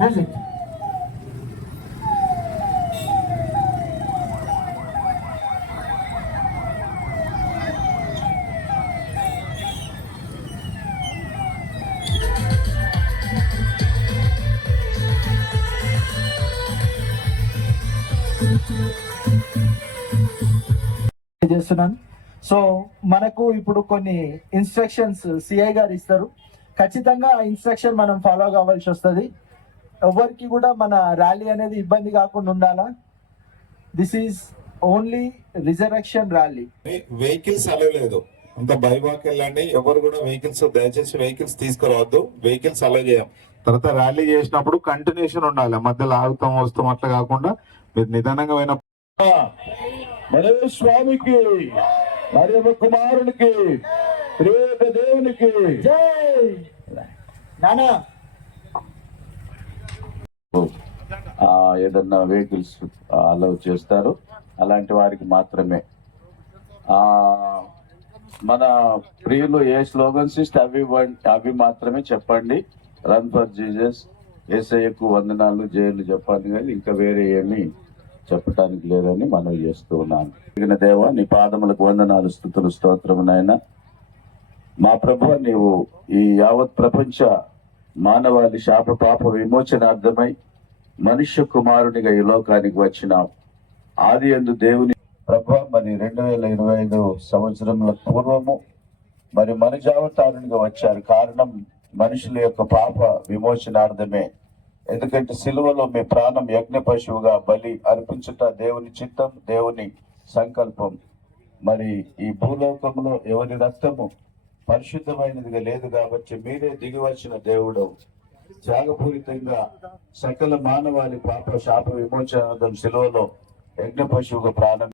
Music. చేస్తున్నాను. So మనకు ఇప్పుడు కొన్ని ఇన్స్ట్రక్షన్స్ సిఐ గారు ఇస్తారు. ఖచ్చితంగా ఆ ఇన్స్ట్రక్షన్ మనం ఫాలో కావాల్సి వస్తుంది. ఎవరికి కూడా మన ర్యాలీ అనేది ఇబ్బంది కాకుండా ఉండాలా. This is only reservation rally. Vehicles అలవలేదు, అంత బైవాక్ వెళ్ళండి. ఎవరు కూడా వెహికల్స్ దయచేసి వెహికల్స్ తీసుకురావద్దు. వెహికల్స్ అలవ్ చేయం. తర్వాత ర్యాలీ చేసినప్పుడు కంటిన్యూషన్ ఉండాలి, మధ్యలో ఆగుతాం వస్తాం అట్లా కాకుండా మీరు నిదానంగా పోయిన స్వామికి మరియు కుమారునికి ప్రేమ దేవునికి జై నానా. ఏదన్నా వెహికల్స్ అలౌ చేస్తారు అలాంటి వారికి మాత్రమే. మన ప్రియులు ఏ స్లోగన్స్ ఇస్తే అవి మాత్రమే చెప్పండి. రన్ ఫర్ జీసస్, యేసయ్యకు వందనాలు, జైలు చెప్పండి, కానీ ఇంకా వేరే ఏమీ చెప్పటానికి లేదని మనం చేస్తూ ఉన్నాను. మిగిలిన దేవా, నీ పాదములకు వందనాలు, స్తుతులు, స్తోత్రము నాయన. మా ప్రభువా, నీవు ఈ యావత్ ప్రపంచ మానవాళి శాప పాప విమోచనార్థమై మనుష్య కుమారునిగా ఈ లోకానికి వచ్చినావు. ఆది యందు దేవుని ప్రభువా, మరి 2025 సంవత్సరముల పూర్వము మరి మనుజావతారునిగా వచ్చారు. కారణం మనుషుల యొక్క పాప విమోచనార్థమే. ఎందుకంటే సిలువలో మీ ప్రాణం యజ్ఞ పశువుగా బలి అర్పించుట దేవుని చిత్తం, దేవుని సంకల్పం. మరి ఈ భూలోకంలో ఎవరి రక్తము పరిశుద్ధమైనదిగా లేదు కాబట్టి మీరే దిగి వచ్చిన దేవుడు త్యాగపూరితంగా సకల మానవాళి పాప శాప విమోచనార్థం సిలువలో యజ్ఞ పశువుగా ప్రాణం